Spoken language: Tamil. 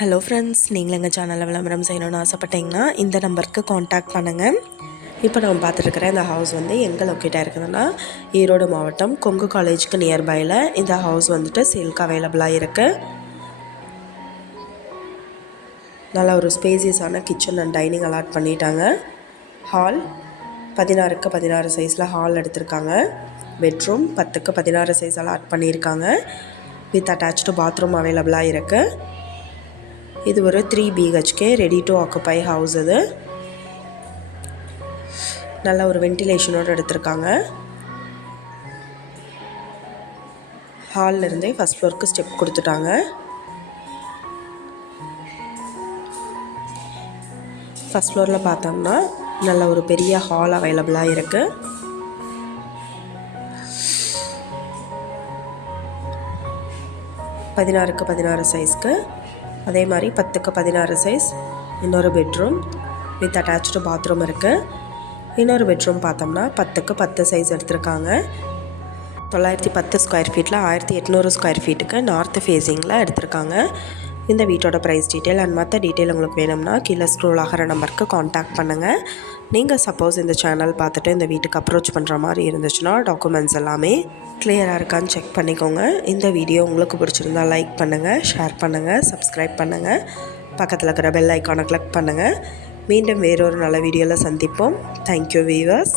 ஹலோ ஃப்ரெண்ட்ஸ், நீங்கள் எங்கள் சேனலில் விளம்பரம் செய்யணும்னு ஆசைப்பட்டீங்கன்னா இந்த நம்பருக்கு காண்டாக்ட் பண்ணுங்கள். இப்போ நம்ம பார்த்துருக்குற இந்த ஹவுஸ் வந்து எங்கே லொக்கேட்டாக இருக்குதுன்னா ஈரோடு மாவட்டம் கொங்கு காலேஜுக்கு நியர்பையில் இந்த ஹவுஸ் வந்துட்டு சேல்க்கு அவைலபிளாக இருக்குது. நல்ல ஒரு ஸ்பேசியஸான கிச்சன் அண்ட் டைனிங் அலாட் பண்ணிட்டாங்க. ஹால் 16க்கு 16 சைஸில் ஹால் எடுத்திருக்காங்க. பெட்ரூம் 10க்கு 16 சைஸ் அலாட் பண்ணியிருக்காங்க. வித் அட்டாச்டு பாத்ரூம் அவைலபிளாக இருக்குது. இது ஒரு 3 BHK ready to occupy house. இது நல்ல ஒரு வென்டிலேஷனோடு எடுத்திருக்காங்க. ஹாலில் இருந்தே ஃபஸ்ட் ஃப்ளோருக்கு ஸ்டெப் கொடுத்துட்டாங்க. ஃபஸ்ட் ஃப்ளோரில் பார்த்தோம்னா நல்ல ஒரு பெரிய ஹால் அவைலபிளாக இருக்குது. பதினாறுக்கு 16 சைஸ்க்கு அதே மாதிரி 10க்கு 16 சைஸ் இன்னொரு பெட்ரூம் வித் அட்டாச்டு பாத்ரூம் இருக்குது. இன்னொரு பெட்ரூம் பார்த்தோம்னா 10க்கு 10 சைஸ் எடுத்திருக்காங்க. 910 ஸ்கொயர் ஃபீட்டில் 1800 ஸ்கொயர் ஃபீட்டுக்கு நார்த் ஃபேஸிங்கில் எடுத்திருக்காங்க. இந்த வீட்டோட ப்ரைஸ் டீட்டெயில் அண்ட் மற்ற டீட்டெயில் உங்களுக்கு வேணும்னா கீழே ஸ்க்ரோல் ஆகிற நம்பருக்கு காண்டாக்ட் பண்ணுங்கள். நீங்கள் சப்போஸ் இந்த சேனல் பார்த்துட்டு இந்த வீட்டுக்கு அப்ரோச் பண்ணுற மாதிரி இருந்துச்சுன்னா டாக்குமெண்ட்ஸ் எல்லாமே கிளியராக இருக்கான்னு செக் பண்ணிக்கோங்க. இந்த வீடியோ உங்களுக்கு பிடிச்சிருந்தா லைக் பண்ணுங்கள், ஷேர் பண்ணுங்கள், சப்ஸ்கிரைப் பண்ணுங்கள், பக்கத்தில் இருக்கிற பெல் ஐக்கானை கிளிக் பண்ணுங்கள். மீண்டும் வேறொரு நல்ல வீடியோவில் சந்திப்போம். Thank you viewers.